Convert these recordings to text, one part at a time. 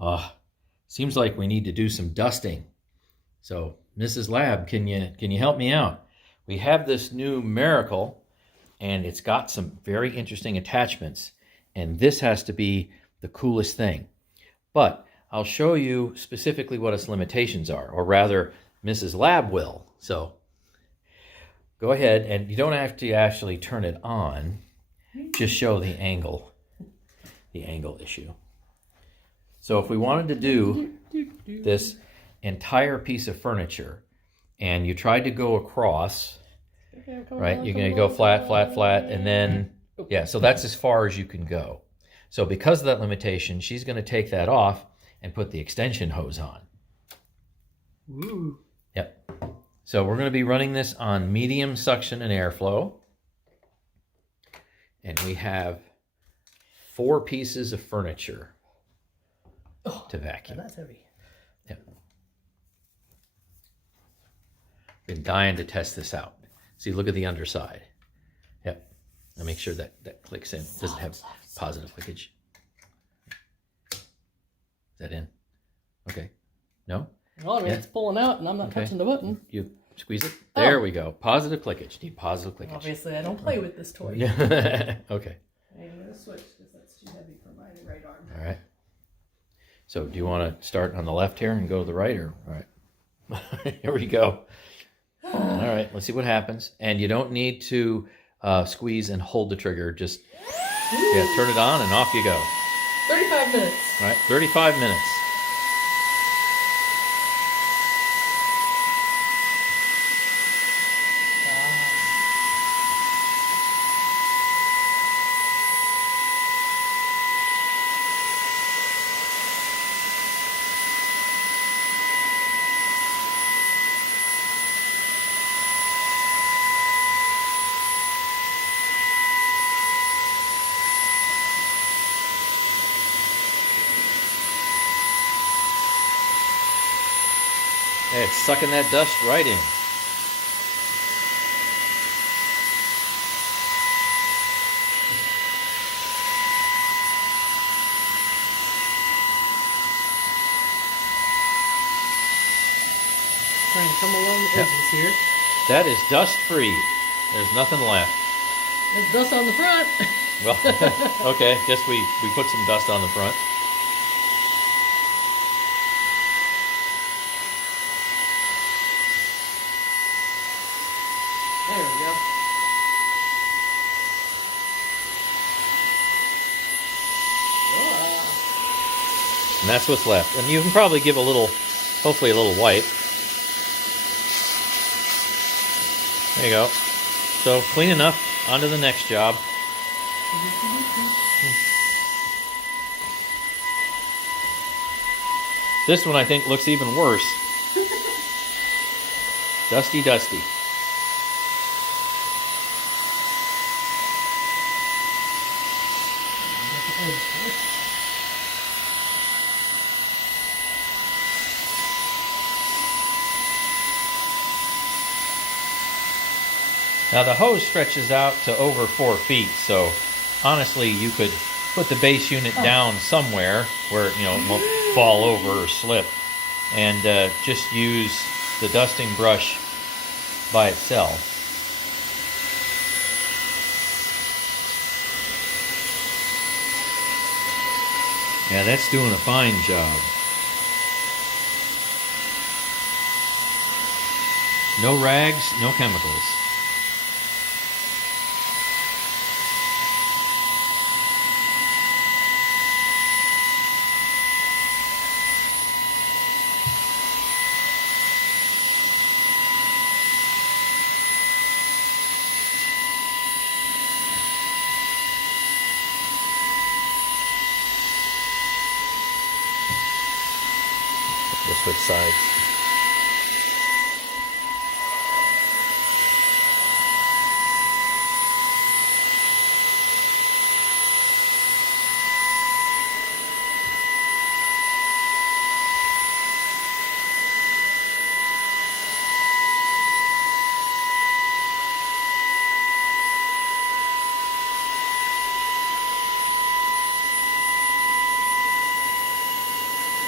Seems like we need to do some dusting. So, Mrs. Lab, can you help me out? We have this new Maircle, and it's got some very interesting attachments, and this has to be the coolest thing. But I'll show you specifically what its limitations are, or rather, Mrs. Lab will. So, go ahead, and you don't have to actually turn it on. Just show the angle issue. So if we wanted to do this entire piece of furniture, and you tried to go across, right, you're going to go flat, flat, flat, and then, yeah, so that's as far as you can go. So because of that limitation, she's going to take that off and put the extension hose on. Ooh. Yep. So we're going to be running this on medium suction and airflow. And we have 4 pieces of furniture to vacuum. That's heavy. Yep. Been dying to test this out. See, look at the underside. Yep. Now make sure that clicks in. Doesn't have positive clickage. Is that in? Okay. No? Well, I mean, it's pulling out, and I'm not touching the button. You squeeze it. There we go. Positive clickage. Need positive clickage. Obviously, I don't play with this toy. Okay. I'm going to switch because that's too heavy for my right arm. All right. So do you want to start on the left here and go to the right, or all right? Here we go. All right. Let's see what happens. And you don't need to squeeze and hold the trigger. Just turn it on and off you go. 35 minutes. All right. 35 minutes. Hey, it's sucking that dust right in. Trying to come along the edges here. That is dust free. There's nothing left. There's dust on the front. Well, okay. Guess we put some dust on the front. There we go. And that's what's left. And you can probably give a little, hopefully a little wipe. There you go. So clean enough. On to the next job. This one I think looks even worse. Dusty, dusty. Now the hose stretches out to over 4 feet, so honestly you could put the base unit down somewhere where it won't fall over or slip, and just use the dusting brush by itself. Yeah, that's doing a fine job. No rags, no chemicals. We'll switch sides.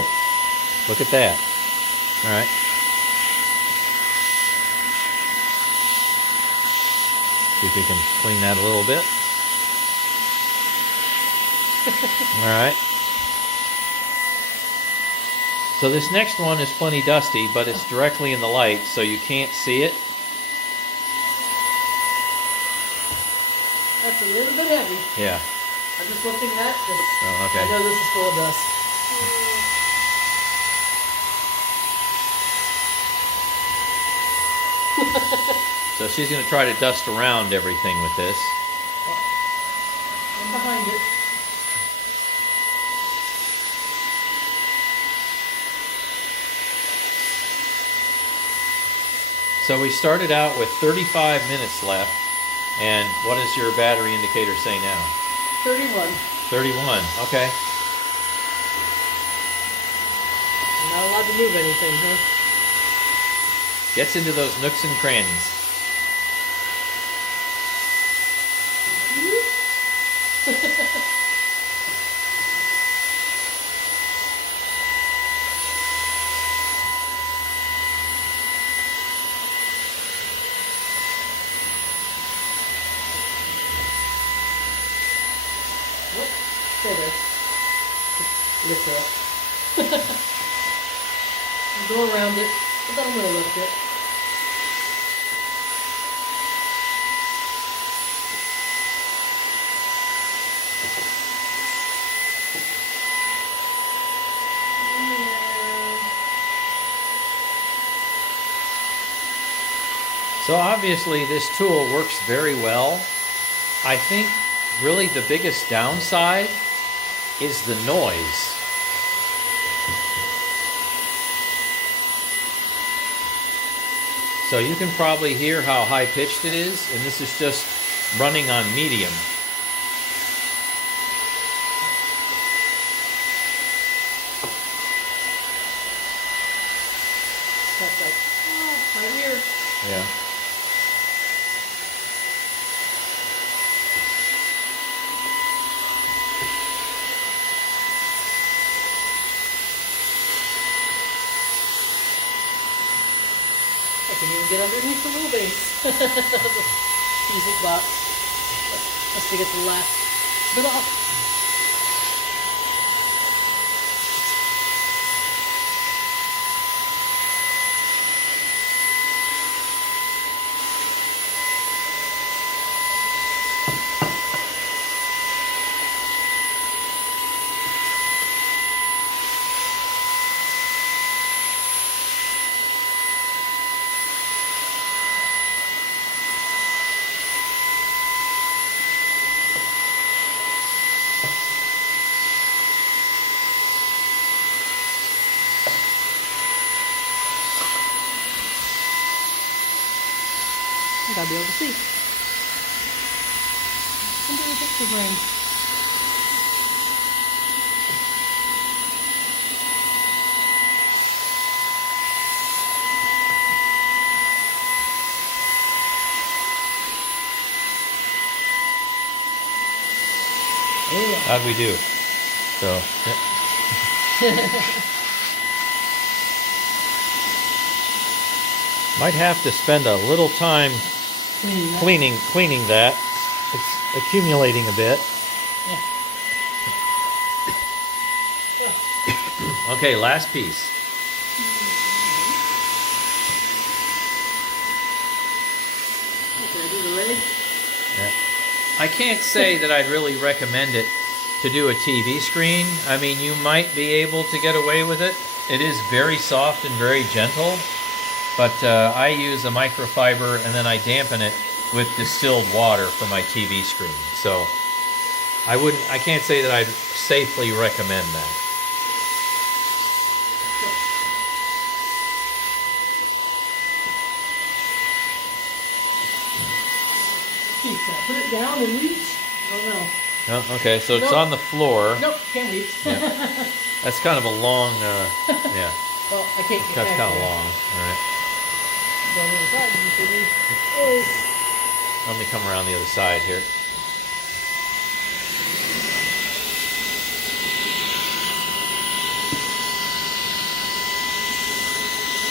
cool. Look at that. All right. See if we can clean that a little bit. All right. So this next one is plenty dusty, but it's directly in the light, so you can't see it. That's a little bit heavy. Yeah. I'm just lifting that because Oh, okay. I know this is full of dust. So she's going to try to dust around everything with this. I'm behind it. So we started out with 35 minutes left, and what does your battery indicator say now? 31. 31, okay. I'm not allowed to move anything, huh? Gets into those nooks and crannies. Stay there. Lift her up. Go around it, but then I'm going to lift it. So obviously this tool works very well. I think really the biggest downside is the noise. So you can probably hear how high pitched it is, and this is just running on medium. That's like, oh, right here. Yeah. I can even get underneath the wheelbase. Diesel box. Just to get the last bit off. I gotta be able to see. Under the picture frame. Yeah. How'd we do? So, might have to spend a little time cleaning that. It's accumulating a bit. Yeah. Okay, last piece. Okay, do the leg. Yeah. I can't say that I'd really recommend it to do a TV screen. I mean, you might be able to get away with it. It is very soft and very gentle, but I use a microfiber and then I dampen it with distilled water for my TV screen. So I can't say that I'd safely recommend that. Can I put it down and reach? I don't know. Oh, okay, so it's Nope. on the floor. Nope, can't reach. Yeah. That's kind of a long, yeah. Well, I can't get That's back kind of there. long. All right. Go on the other side, you can reach. Oh. Let me come around the other side here.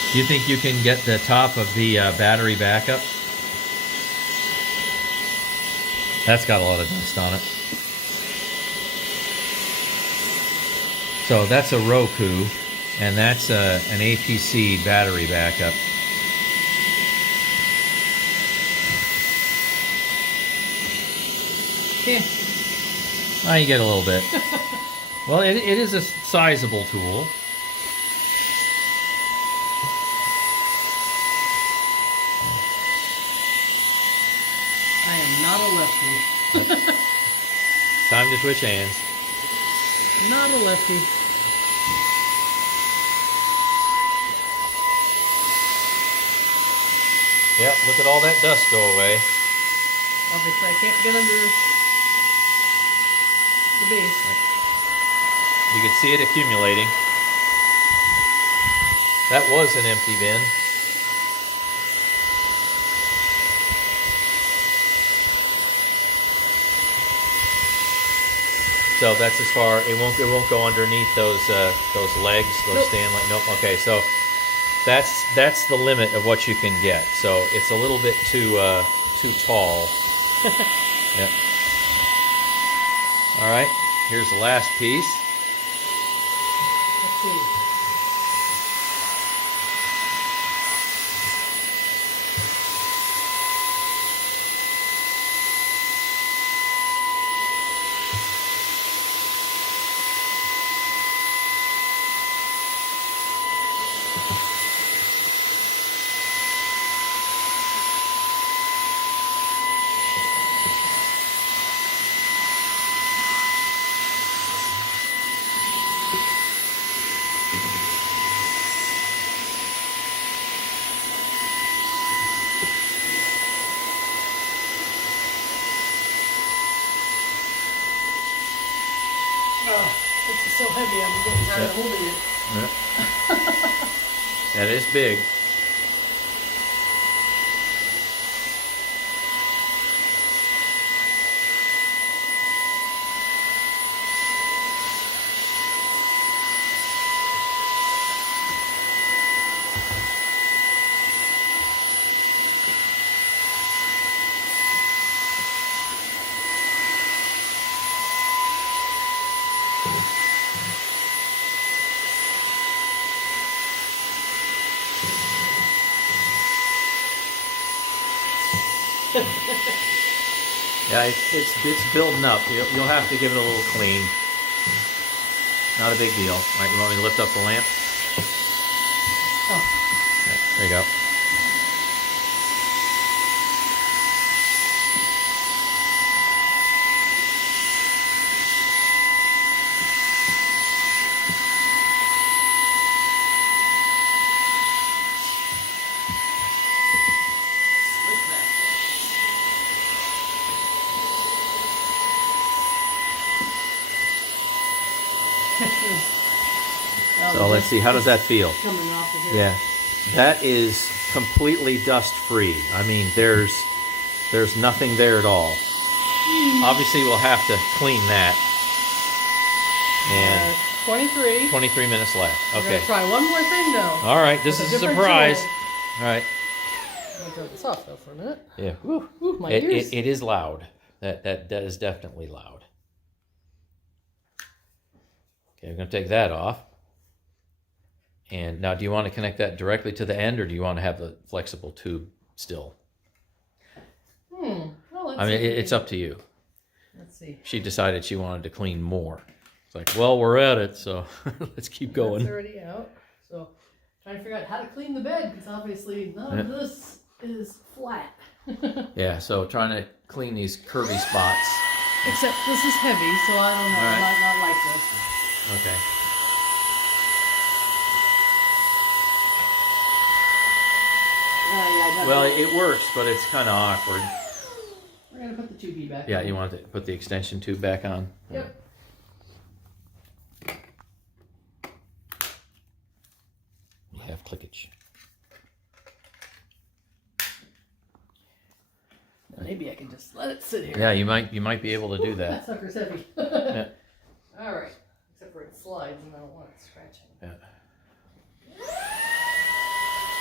Do you think you can get the top of the battery back up? That's got a lot of dust on it. So that's a Roku, and that's an APC battery backup. Yeah. Oh, you get a little bit. Well, it is a sizable tool. I am not a lefty. Time to switch hands. Not a lefty. Yep, look at all that dust go away. Obviously, I can't get under the base. You can see it accumulating. That was an empty bin. So that's as far. It won't go underneath those legs, those Nope. stand. Nope. Okay, so that's the limit of what you can get. So it's a little bit too tall. Yep. All right. Here's the last piece. Let's see. Oh, this is so heavy, I'm getting tired of holding it. Yep. That is big. Yeah, it's building up. You'll have to give it a little clean. Not a big deal. All right, you want me to lift up the lamp? Oh. Okay, there you go. So let's see, how does that feel? Coming off of here. Yeah, that is completely dust free. I mean, there's nothing there at all. Obviously, we'll have to clean that. And 23. 23 minutes left. We're Okay. gonna try one more thing though. All right, this With is a different surprise. tool. All right. I'm gonna turn this off though for a minute. Yeah. Ooh, my ears. It is loud. That is definitely loud. Okay, we're going to take that off. And now, do you want to connect that directly to the end, or do you want to have the flexible tube still? Well, let's I mean, see. it's up to you. Let's see. She decided she wanted to clean more. It's like, well, we're at it, so let's keep going. That's already out. So, trying to figure out how to clean the bed because obviously none of this is flat. Yeah, so trying to clean these curvy spots. Except this is heavy, so I don't know. All right. I might not like this. Okay. Yeah, Well, it works, but it's kind of awkward. we're gonna put the 2B back. Yeah, on. you want to put the extension tube back on? Yep. You have clickage. Maybe I can just let it sit here. Yeah, you might be able to do that. That sucker's heavy. Yeah. All right. Except for it slides and I don't want it scratching. Yeah.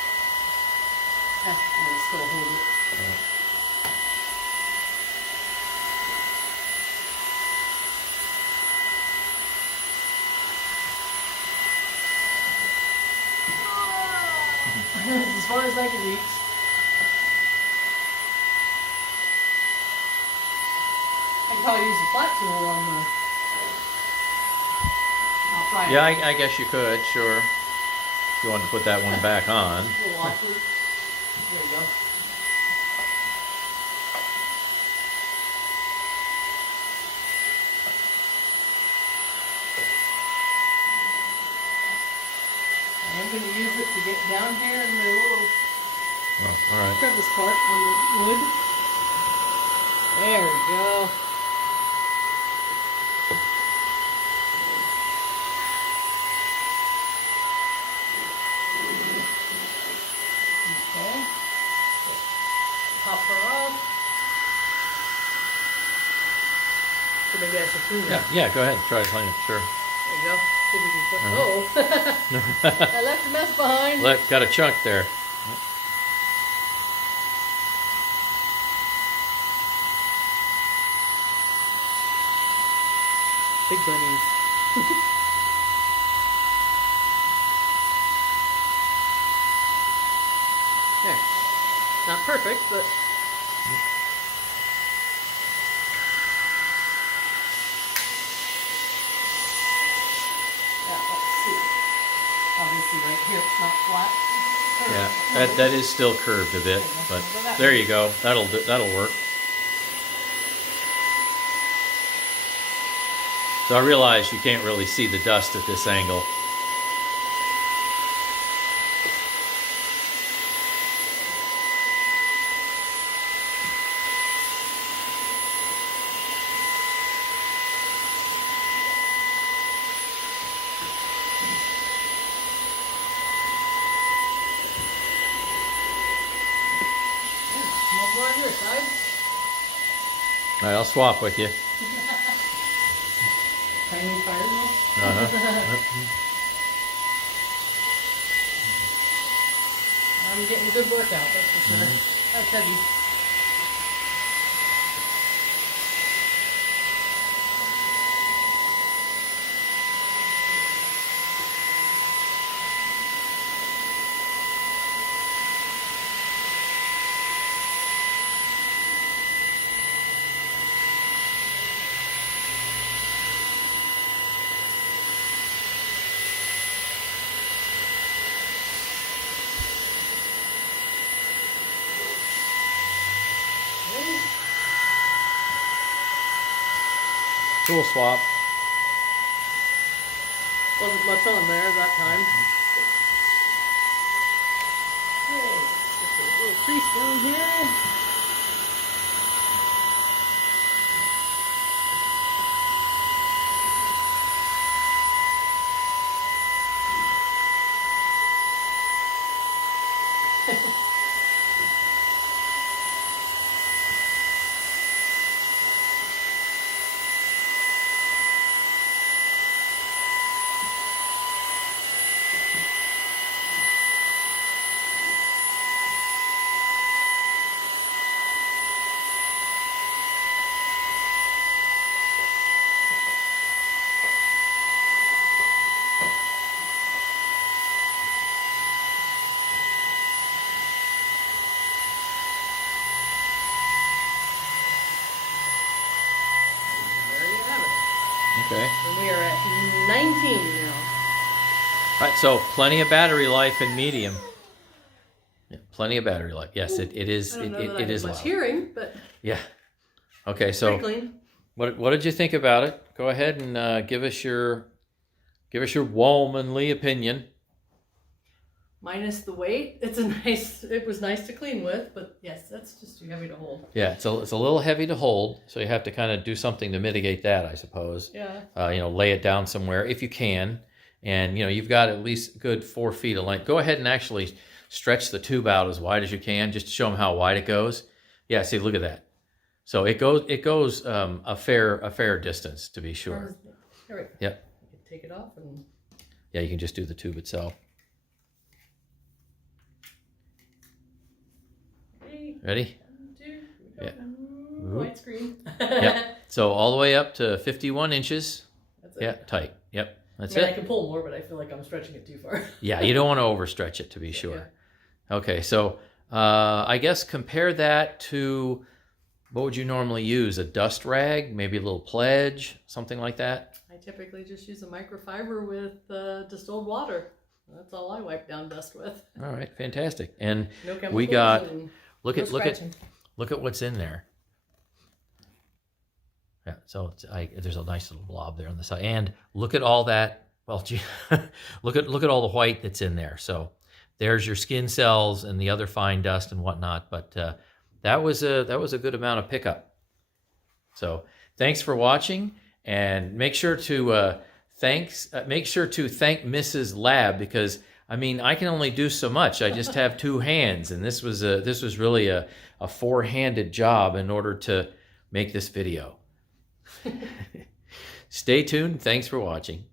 still hold it. As far as I can reach. I can probably use the flat tool on the. I'll try it. Yeah, I guess you could, sure. If you wanted to put that one back on. Little awkward. There you go. I am going to use it to get down here in the little Oh, all right. crevice part on the wood. There we go. Okay. Pop her off. So maybe I should clean it. Yeah, go ahead. Try to clean it, sure. There you go. See if we can put. Oh, I left a mess behind. Got a chunk there. Big bunnies. There. Not perfect, but. Yeah, let's see. Obviously, right here it's not flat. Yeah, that is still curved a bit, but there you go. That'll work. So I realize you can't really see the dust at this angle. Over on your side. All right, I'll swap with you. Tiny fire mill. I'm getting a good workout, that's for sure. That's heavy. Tool swap. Wasn't much on there that time. Okay, just a little crease down here. Okay. And we are at 19 now. All right, so plenty of battery life in medium. Yeah, plenty of battery life. Yes, it is. I don't know that I It have is much loud. hearing, but Yeah. Okay, pretty so clean. what did you think about it? Go ahead and give us your womanly opinion. Minus the weight, it was nice to clean with, but yes, that's just too heavy to hold. Yeah, it's a little heavy to hold, so you have to kind of do something to mitigate that, I suppose. Yeah. Lay it down somewhere if you can, and you've got at least a good 4 feet of length. Go ahead and actually stretch the tube out as wide as you can, just to show them how wide it goes. Yeah, see, look at that. So it goes a fair distance, to be sure. All right. Yep. You can take it off and. Yeah, you can just do the tube itself. Ready? Yeah. Yeah. White screen. Yep. So all the way up to 51 inches. That's it. Yeah, tight. Yep. That's I it. can pull more, but I feel like I'm stretching it too far. Yeah, you don't want to overstretch it, to be sure. Okay, so I guess compare that to, what would you normally use? A dust rag, maybe a little pledge, something like that? I typically just use a microfiber with distilled water. That's all I wipe down dust with. All right, fantastic. And No chemicals. we got, and look no at scratching. look at what's in there. Yeah, so there's a nice little blob there on the side, and look at all that. Well, gee, look at all the white that's in there. So there's your skin cells and the other fine dust and whatnot. But that was a good amount of pickup. So thanks for watching, and make sure to thank Mrs. Lab, because I mean I can only do so much. I just have two hands, and this was really a four-handed job in order to make this video. Stay tuned. Thanks for watching.